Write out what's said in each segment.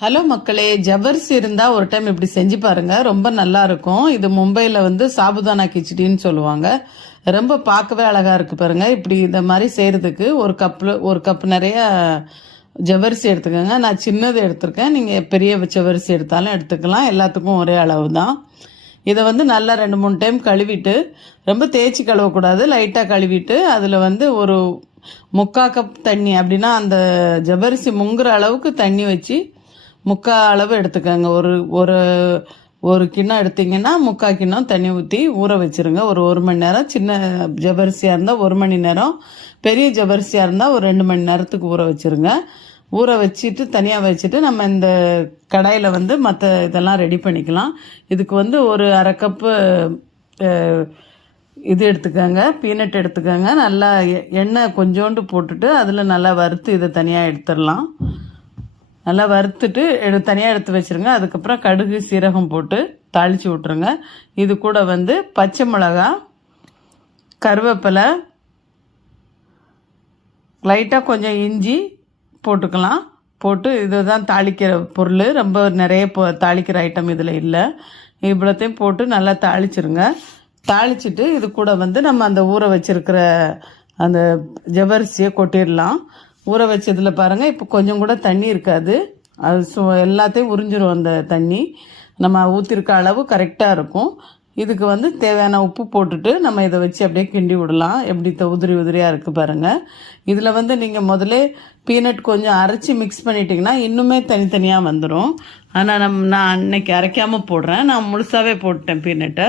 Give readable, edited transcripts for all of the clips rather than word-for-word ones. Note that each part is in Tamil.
ஹலோ மக்களே, ஜவ்வரிசி இருந்தா ஒரு டைம் இப்படி செஞ்சு பாருங்க, ரொம்ப நல்லா இருக்கும். இது மும்பைல சாபுதானா கிச்சடின்னு சொல்லுவாங்க. ரொம்ப பார்க்கவே அழகா இருக்கு பாருங்க. இப்படி இந்த மாதிரி செய்யறதுக்கு ஒரு கப் நிறைய ஜவ்வரிசி எடுத்துக்கோங்க. நான் சின்னது எடுத்திருக்கேன், நீங்க பெரிய ஜவ்வரிசி எடுத்தாலும் எடுத்துக்கலாம். எல்லாத்துக்கும் ஒரே அளவு தான். இதை நல்லா 2-3 டைம் கழுவிட்டு, ரொம்ப தேய்ச்சி கழுவக்கூடாது, லைட்டாக கழுவிட்டு அதில் ஒரு 3/4 கப் தண்ணி, அப்படின்னா அந்த ஜவ்வரிசி முங்குற அளவுக்கு தண்ணி வச்சு 3/4 அளவு எடுத்துக்கோங்க. ஒரு ஒரு கிண்ணம் எடுத்தீங்கன்னா 3/4 கிண்ணம் தண்ணி ஊற்றி ஊற வச்சிருங்க. ஒரு மணி நேரம். சின்ன ஜவ்வரிசியாக இருந்தால் 1 மணி நேரம், பெரிய ஜவ்வரிசியாக இருந்தால் ஒரு 2 மணி நேரத்துக்கு ஊற வச்சிருங்க. ஊற வச்சுட்டு தனியாக வச்சுட்டு நம்ம இந்த கடாயில் மற்ற இதெல்லாம் ரெடி பண்ணிக்கலாம். இதுக்கு ஒரு 1/2 கப்பு இது எடுத்துக்கோங்க, பீனட் எடுத்துக்கோங்க. நல்லா எண்ணெய் கொஞ்சோண்டு போட்டுட்டு அதில் நல்லா வறுத்து இதை தனியாக எடுத்துடலாம். நல்லா வறுத்துட்டு தனியாக எடுத்து வச்சுருங்க. அதுக்கப்புறம் கடுகு சீரகம் போட்டு தாளித்து விட்ருங்க. இது கூட பச்சை மிளகா, கருவேப்பிலை, லைட்டாக கொஞ்சம் இஞ்சி போட்டுக்கலாம். போட்டு இதுதான் தாளிக்கிற பொருள், ரொம்ப நிறைய தாளிக்கிற ஐட்டம் இதில் இல்லை. இவ்வளோத்தையும் போட்டு நல்லா தாளிச்சிருங்க. தாளிச்சிட்டு இது கூட நம்ம அந்த ஊற வச்சிருக்கிற அந்த ஜவ்வரிசியை கொட்டிடலாம். ஊற வச்சதில் பாருங்கள், இப்போ கொஞ்சம் கூட தண்ணி இருக்காது. அது எல்லாத்தையும் உறிஞ்சிரும் அந்த தண்ணி. நம்ம ஊற்றிருக்க அளவு கரெக்டாக இருக்கும். இதுக்கு தேவையான உப்பு போட்டுட்டு நம்ம இதை வச்சு அப்படியே கிண்டி விடலாம். எப்படி உதிரியாக இருக்குது பாருங்கள். இதில் நீங்கள் முதல்ல பீனட் கொஞ்சம் அரைச்சி மிக்ஸ் பண்ணிட்டீங்கன்னா இன்னுமே தனித்தனியாக வந்துடும். ஆனால் நான் அன்னைக்கு அரைக்காமல் போடுறேன், நான் முழுசாகவே போட்டேன் பீனட்டை.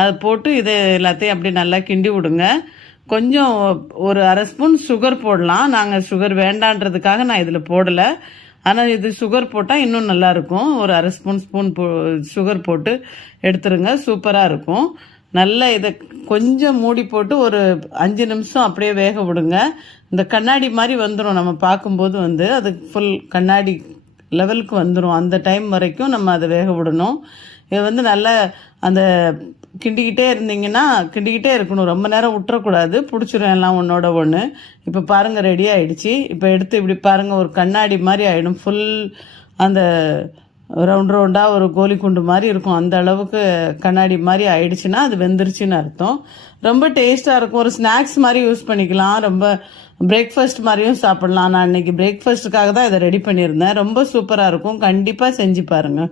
அதை போட்டு இதை எல்லாத்தையும் அப்படியே நல்லா கிண்டி விடுங்க. கொஞ்சம் ஒரு 1/2 ஸ்பூன் சுகர் போடலாம். நாங்கள் சுகர் வேண்டான்றதுக்காக நான் இதில் போடலை. ஆனால் இது சுகர் போட்டால் இன்னும் நல்லாயிருக்கும். ஒரு 1/2 ஸ்பூன் சுகர் போட்டு எடுத்துருங்க, சூப்பராக இருக்கும். நல்லா இதை கொஞ்சம் மூடி போட்டு ஒரு 5 நிமிஷம் அப்படியே வேக விடுங்க. இந்த கண்ணாடி மாதிரி வந்துடும், நம்ம பார்க்கும்போது அது ஃபுல் கண்ணாடி லெவலுக்கு வந்துடும். அந்த டைம் வரைக்கும் நம்ம அதை வேக விடணும். இது நல்லா அந்த கிண்டிக்கிட்டே இருக்கணும். ரொம்ப நேரம் விட்டுறக்கூடாது, பிடிச்சிரும் எல்லாம் ஒன்றோட ஒன்று. இப்போ பாருங்கள், ரெடி ஆகிடுச்சு. இப்போ எடுத்து இப்படி பாருங்கள், ஒரு கண்ணாடி மாதிரி ஆகிடும். ஃபுல் அந்த ரவுண்டாக ஒரு கோலி குண்டு மாதிரி இருக்கும். அந்த அளவுக்கு கண்ணாடி மாதிரி ஆயிடுச்சுன்னா அது வெந்துருச்சுன்னு அர்த்தம். ரொம்ப டேஸ்ட்டாக இருக்கும். ஒரு ஸ்நாக்ஸ் மாதிரி யூஸ் பண்ணிக்கலாம், ரொம்ப பிரேக்ஃபாஸ்ட் மாதிரியும் சாப்பிட்லாம். நான் அன்றைக்கி பிரேக்ஃபாஸ்ட்டுக்காக தான் இதை ரெடி பண்ணியிருந்தேன். ரொம்ப சூப்பராக இருக்கும். கண்டிப்பாக செஞ்சு பாருங்கள்.